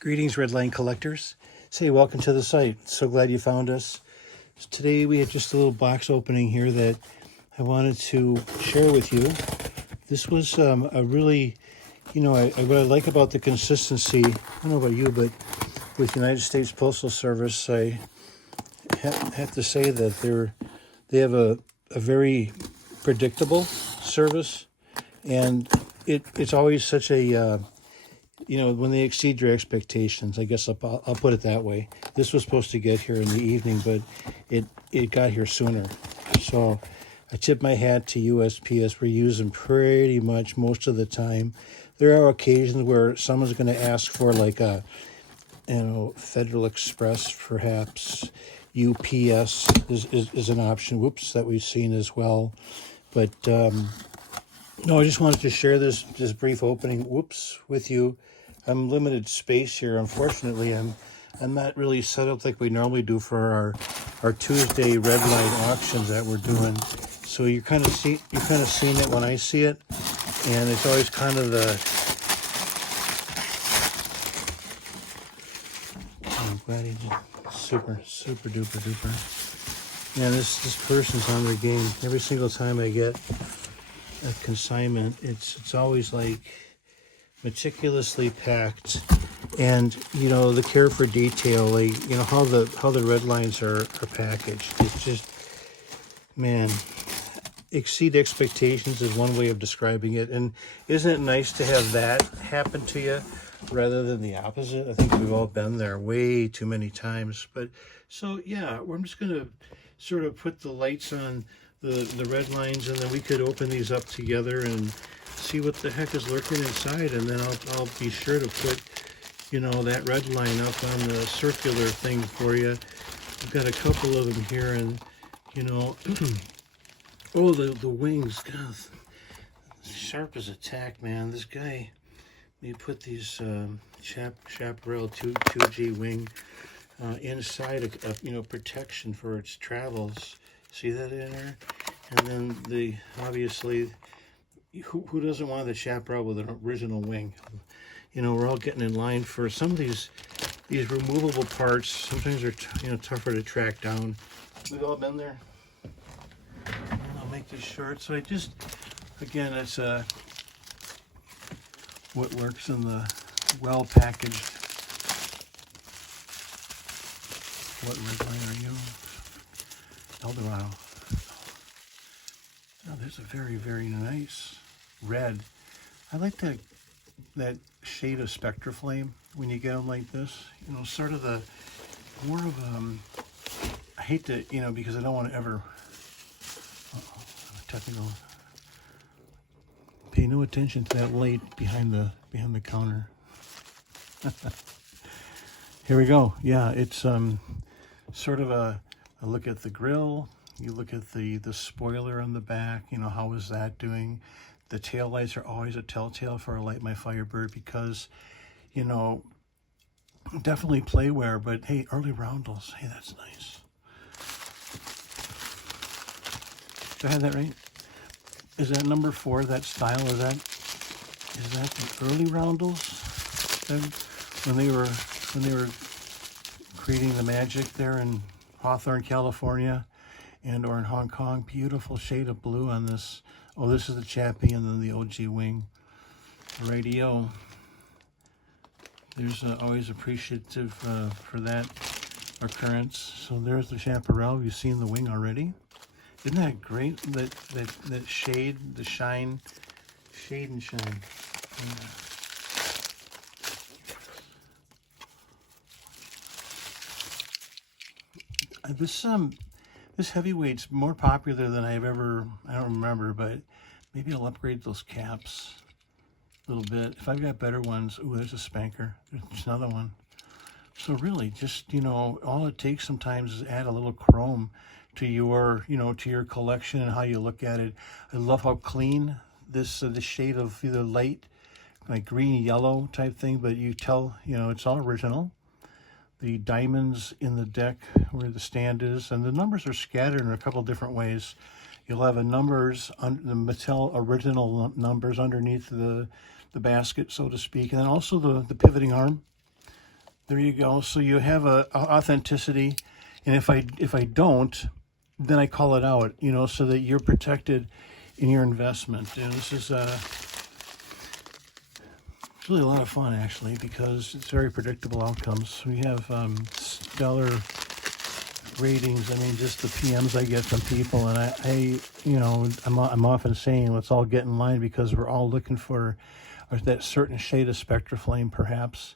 Greetings, Redline collectors. Say, welcome to the site. So glad you found us. Today we had just a little box opening here that I wanted to share with you. This was a really, what I like about the consistency, I don't know about you, but with United States Postal Service, I have to say that they have a very predictable service, and it's always such a when they exceed your expectations, I guess I'll put it that way. This was supposed to get here in the evening, but it got here sooner. So I tip my hat to USPS. We use them pretty much most of the time. There are occasions where someone's going to ask for like a, Federal Express, perhaps. UPS is an option. Whoops, that we've seen as well. But no, I just wanted to share this brief opening. Whoops, with you. I'm limited space here. Unfortunately, I'm not really set up like we normally do for our Tuesday Redline auctions that we're doing. So you kind of seen it when I see it, and it's always kind of the. I'm glad he did. Super duper duper. Man, this person's on their game. Every single time I get a consignment, it's always like meticulously packed, and the care for detail, like how the red lines are packaged. It's just, man, exceed expectations is one way of describing it. And isn't it nice to have that happen to you rather than the opposite? I think we've all been there way too many times. But so yeah, I'm just gonna sort of put the lights on the red lines, and then we could open these up together and see what the heck is lurking inside, and then I'll be sure to put that red line up on the circular thing for you. I've got a couple of them here, and oh, the wings, God, sharp as a tack, man. This guy, me put these Chaparral 2G wing inside a protection for its travels. See that in there? And then obviously, who doesn't want the Chaparral with an original wing? We're all getting in line for some of these removable parts. Sometimes they're tougher to track down. We've all been there. And I'll make this short. So again, it's what works in the well packaged. What red line are you? Eldorado. Now there's a very, very nice red. I like that shade of Spectraflame when you get them like this. Sort of the more of I hate to because I don't want to ever. Technical. Pay no attention to that light behind the counter. Here we go. Yeah, it's sort of a look at the grill. You look at the spoiler on the back, how is that doing? The tail lights are always a telltale for a Light My Firebird because, definitely playwear, but hey, early roundels, hey, that's nice. Do I have that right? Is that number 4, that style, is that the early roundels? When they were creating the magic there in Hawthorne, California, or in Hong Kong. Beautiful shade of blue on this. Oh, this is the Chappie, and then the OG wing. Radio. There's always appreciative for that occurrence. So there's the Chaparral. You've seen the wing already. Isn't that great? That shade, the shine, shade and shine. This heavyweight's more popular than I don't remember, but maybe I'll upgrade those caps a little bit. If I've got better ones, ooh, there's a spanker. There's another one. So really, just, all it takes sometimes is add a little chrome to your, to your collection and how you look at it. I love how clean the shade of either light, like green, yellow type thing, but you tell, it's all original. The diamonds in the deck where the stand is, and the numbers are scattered in a couple different ways. You'll have the Mattel original numbers underneath the basket, so to speak, and then also the pivoting arm. there you go. So you have a authenticity, and if I don't, then I call it out, you know, so that you're protected in your investment. And this is it's really a lot of fun, actually, because it's very predictable outcomes. We have stellar ratings. I mean, just the PMs I get from people, and I you know, I'm often saying let's all get in line because we're all looking for that certain shade of Spectraflame, perhaps.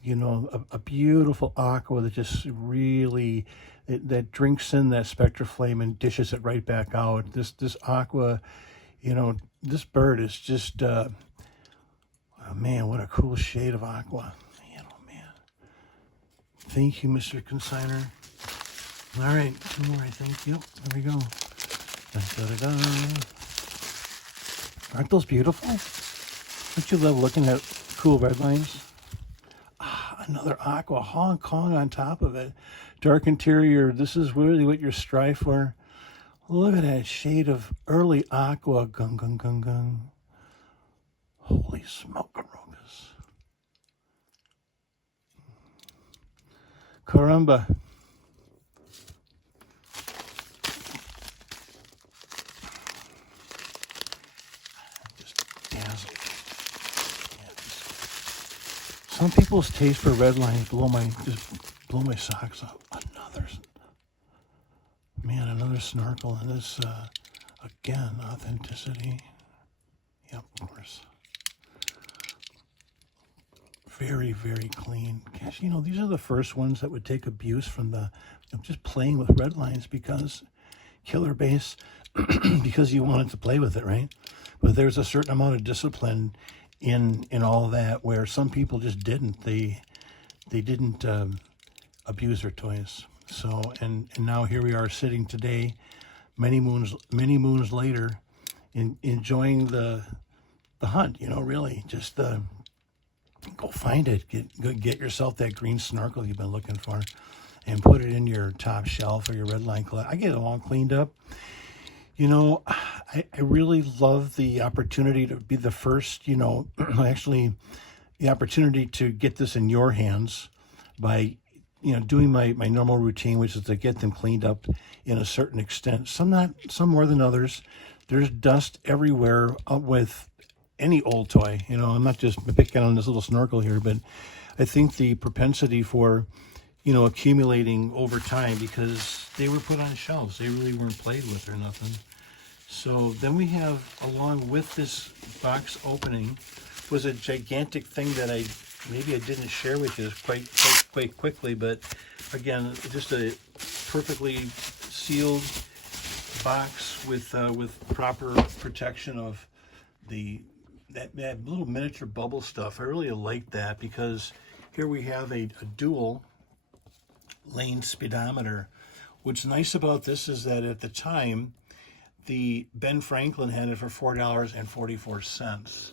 You know, a beautiful aqua that just really that drinks in that Spectraflame and dishes it right back out. This aqua, you know, this bird is just oh man, what a cool shade of aqua. Man, oh man. Thank you, Mr. Consigner. All right, two more, I think. Yep, there we go. Da-da-da-da. Aren't those beautiful? Don't you love looking at cool red lines? Ah, another aqua, Hong Kong on top of it. Dark interior, this is really what you're striving for. Look at that shade of early aqua. Gung, gung, gung, gung. Holy smoke, aromas. Caramba. Some people's taste for red lines blow my socks up. Another snorkel, and this again, authenticity. Yep, of course. Very, very clean. Gosh, you know, these are the first ones that would take abuse from the just playing with red lines because killer base because you wanted to play with it, right? But there's a certain amount of discipline in all that where some people just didn't. They didn't abuse their toys. So and now here we are sitting today, many moons later, enjoying the hunt. You know, really just go find it. Get yourself that green snorkel you've been looking for, and put it in your top shelf or your red line collection. I get it all cleaned up. You know, I really love the opportunity to be the first, you know, actually the opportunity to get this in your hands by, you know, doing my normal routine, which is to get them cleaned up in a certain extent. Some more than others. There's dust everywhere with any old toy. You know, I'm not just picking on this little snorkel here, but I think the propensity for, you know, accumulating over time because they were put on shelves. They really weren't played with or nothing. So then we have, along with this box opening, was a gigantic thing that maybe I didn't share with you quite quickly, but again, just a perfectly sealed box with proper protection of that little miniature bubble stuff. I really like that because here we have a dual lane speedometer. What's nice about this is that at the time, the Ben Franklin had it for $4.44.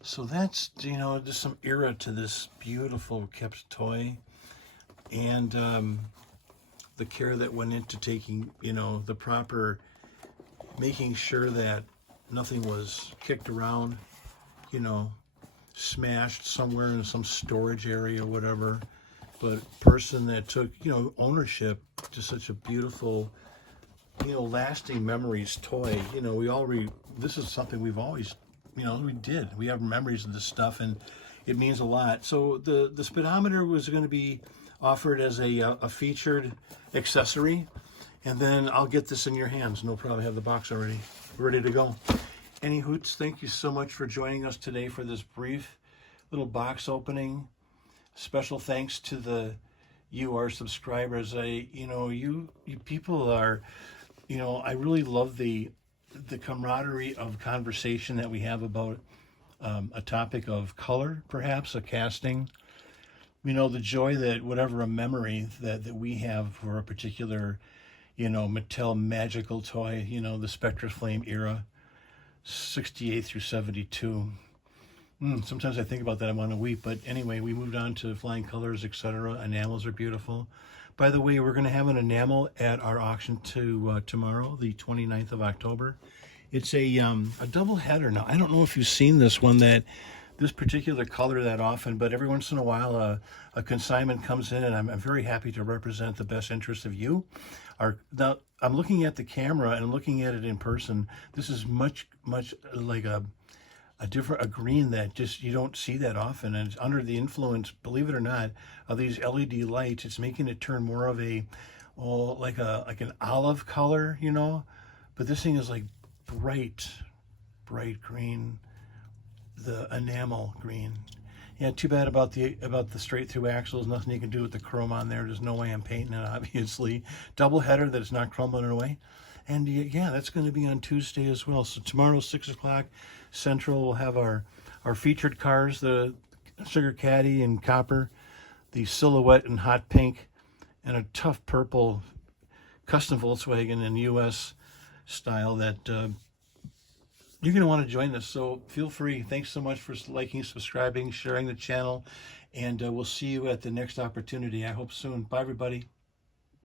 So that's, you know, just some era to this beautiful kept toy, and the care that went into taking, you know, the proper, making sure that nothing was kicked around, you know, smashed somewhere in some storage area or whatever, but person that took, you know, ownership to such a beautiful, you know, lasting memories toy. You know, this is something we've always, you know, we have memories of this stuff, and it means a lot. So the speedometer was going to be offered as a featured accessory, and then I'll get this in your hands. No problem. I have the box already ready to go. Any hoots, thank you so much for joining us today for this brief little box opening. Special thanks to our subscribers. You people are, you know, I really love the camaraderie of conversation that we have about a topic of color, perhaps a casting. You know, the joy that whatever a memory that we have for a particular, you know, Mattel magical toy, you know, the Spectraflame era, 68 through 72. Sometimes I think about that, I want to weep. But anyway, we moved on to flying colors, etc. Enamels are beautiful. By the way, we're going to have an enamel at our auction tomorrow, the 29th of October. It's a double header. Now, I don't know if you've seen this one that this particular color that often, but every once in a while a consignment comes in, and I'm very happy to represent the best interest of you. Now, I'm looking at the camera and looking at it in person. This is much like a green that just you don't see that often, and it's under the influence, believe it or not, of these LED lights. It's making it turn more of a like an olive color, you know. But this thing is like bright green, the enamel green. Yeah, too bad about the straight through axles. Nothing you can do with the chrome on there. There's no way I'm painting it, obviously. Double header that it's not crumbling away. And yeah, that's going to be on Tuesday as well. So tomorrow, 6 o'clock Central, we'll have our featured cars, the Sugar Caddy in copper, the Silhouette in hot pink, and a tough purple custom Volkswagen in US style that you're going to want to join us. So feel free. Thanks so much for liking, subscribing, sharing the channel, and we'll see you at the next opportunity. I hope soon. Bye, everybody.